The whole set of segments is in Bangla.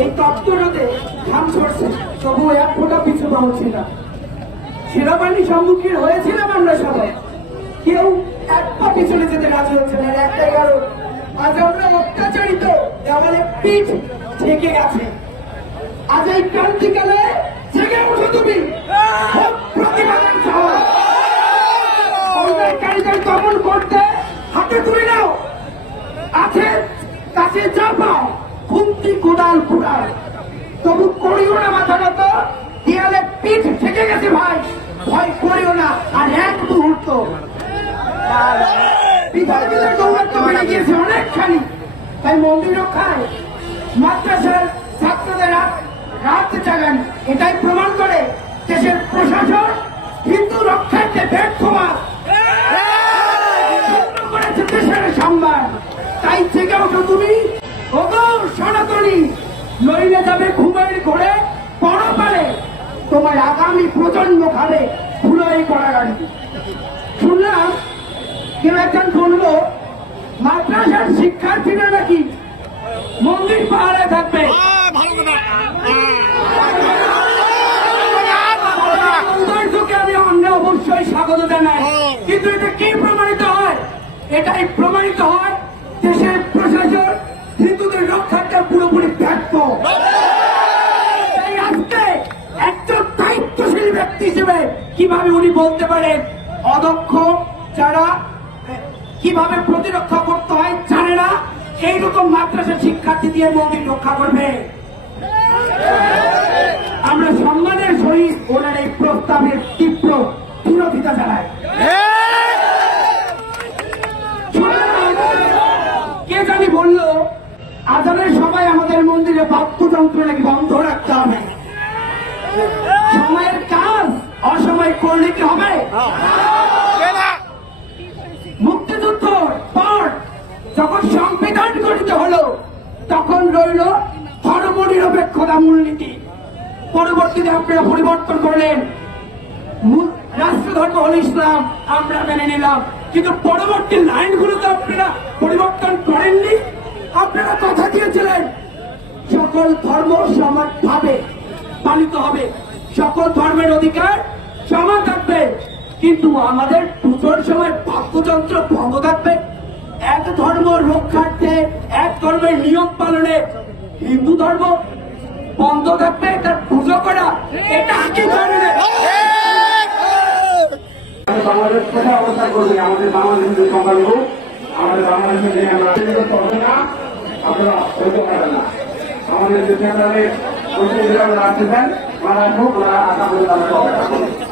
এই তত্ত্বটাতে ঘাম ছড়ছে তবু এক ফোঁটা পিছু পা হচ্ছে না। সেনাবাহিনী সম্মুখীন হয়েছিলাম আমরা সবাই। কেউ এক পা পিছনে যেতে রাজি হচ্ছে না একটাই কারণ, আজ আমরা অত্যাচারিত, আমাদের পিঠ ঠেকে গেছে। আজ এই ক্রান্তিকালে জেগে উঠো তুমি। প্রতিবাদের খুন্তি ফুটায় তবু করিও না মাথা নত। দেয়ালে পিঠ থেকে গেছে ভাই। ভয় করিও না। আর এক মুহূর্ত। বিধায়কদের দৌড়াত্ম বেড়ে গিয়েছে অনেকখানি। তাই মন্দির রক্ষায় তোমার আগামী প্রজন্ম খাবে ফুলই করা গাড়ি। শুনলাম কেউ একজন বলল মাদ্রাসার শিক্ষার্থীরা নাকি মন্দির পাহাড়ে থাকবে? আমি অন্য অবশ্যই স্বাগত জানাই। কিন্তু এটা কি প্রমাণিত হয়? এটাই প্রমাণিত হয় দেশের প্রশাসন হিন্দুদের রক্ষাটা পুরোপুরি ব্যর্থ। কীভাবে উনি বলতে পারেন অদক্ষ যারা কীভাবে প্রতিরক্ষা করতে হয় জানে না। এইরকম মাদ্রাসা শিক্ষার্থী দিয়ে মন্দির রক্ষা করবে। আমরা সম্মানের সহিত ওনার এই প্রস্তাবের তীব্র বিরোধিতা জানাই। কে জানি বলল, আজানের সবাই আমাদের মন্দিরে বাদ্যযন্ত্র নাকি বন্ধ রাখতে হবে। অসময় করলে কি হবে? মুক্তিযুদ্ধ পর যখন সংবিধান গঠিত হলো তখন রইল ধর্ম নিরপেক্ষতা মূলনীতি। পরবর্তীতে আপনারা পরিবর্তন করলেন। মূল- রাষ্ট্রধর্ম হল ইসলাম আমরা মেনে নিলাম। কিন্তু পরবর্তী লাইনগুলো তো আপনারা পরিবর্তন করেননি? আপনারা কথা দিয়েছিলেন সকল ধর্ম সমানভাবে পালিত হবে। সকল ধর্মের অধিকার সমান থাকবে। কিন্তু আমাদের পুজোর সময় বাদ্যযন্ত্র বন্ধ থাকবে। এক ধর্ম রক্ষার্থে, এক ধর্মের নিয়ম পালনে হিন্দু ধর্ম বন্ধ থাকবে তার পুজো করা, এটা কি বাংলাদেশ কোথায় করবে? আমাদের বাংলাদেশের সংখ্যা আমাদের বাংলাদেশে আপনারা আমাদের যে আমরা আশা করি আমরা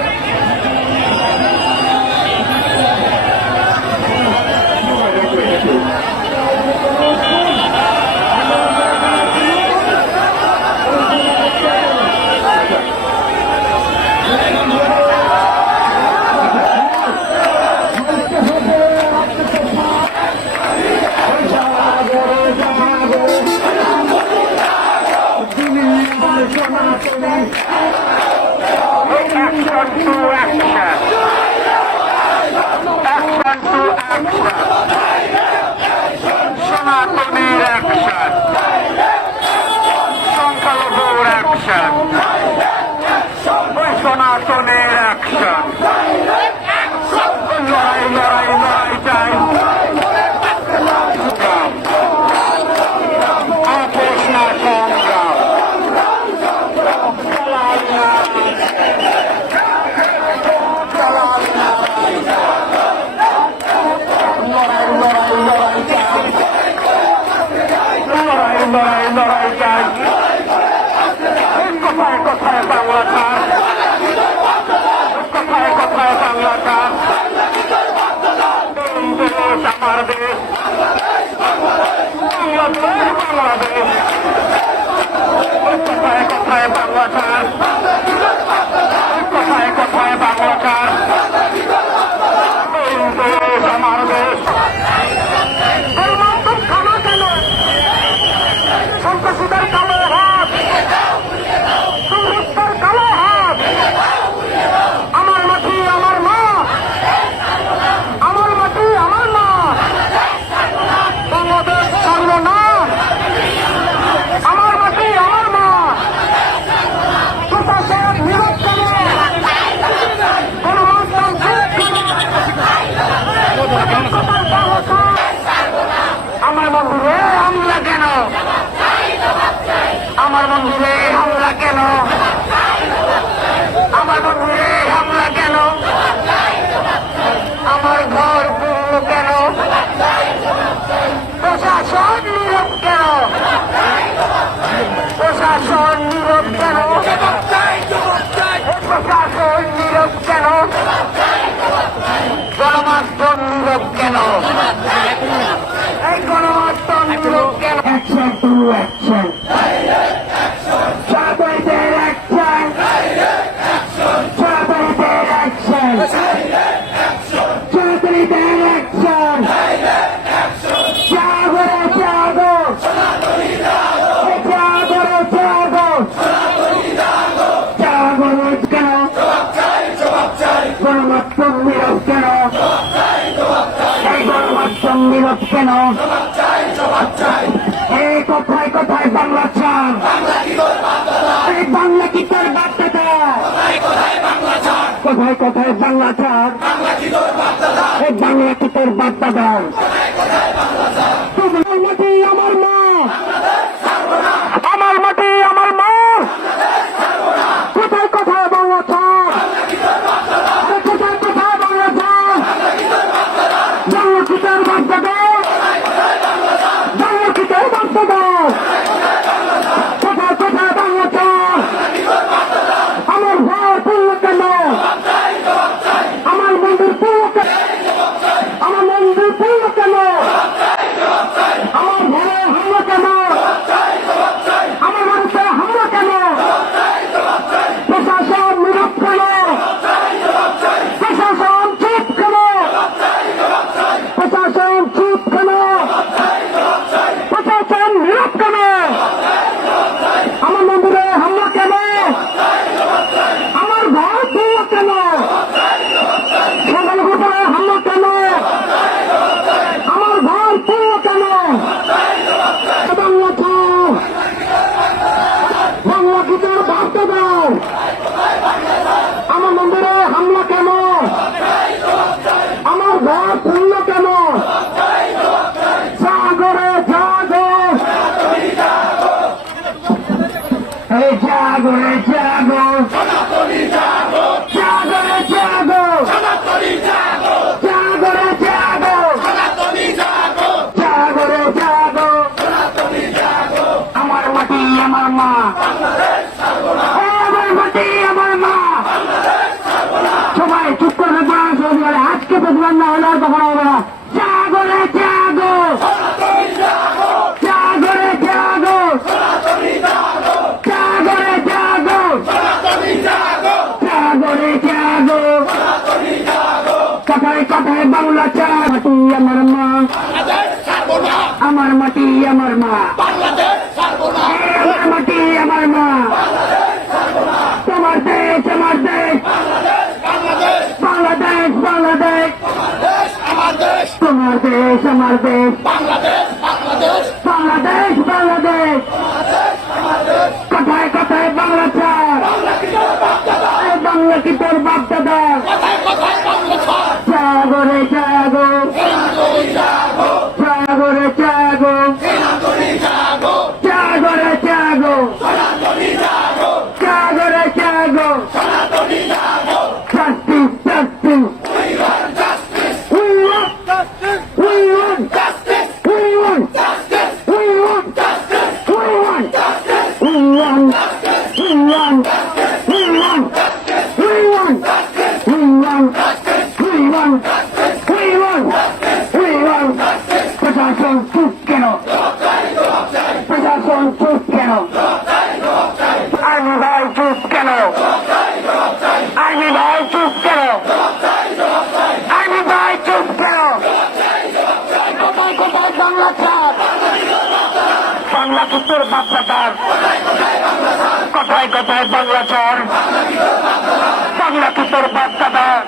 Action to action. Action action. নীরব কেন প্রশাসন নীরব কেন প্রশাসন নীরব কেন গণমাধ্যম নীরব কেন এই গণমাধ্যম নীরব কেন অ্যাকশন টু অ্যাকশন সাবেদের অ্যাকশন সাবেদের অ্যাকশন কেন এই কোথায় কোথায় বাংলা ছাড়। এই বাংলা কি তোর বাচ্চাটা কোথায় কোথায় বাংলা ছাড়। এই বাংলা কি তোর বাচ্চাদার জাগো রে জাগো। সনাতনী জাগো। জাগো রে জাগো। সনাতনী জাগো। আমার মা। মাটি আমার মা। আমার দেশ আমার দেশ। বাংলাদেশ বাংলাদেশ। তোমার দেশ আমার দেশ। বাংলাদেশ। বাংলাদেশ বাংলাদেশ। পঁচাত্তর মাত্রাচার কথায় কথায় বাংলাচার বাংলা চুত্তর বাচ্চাদার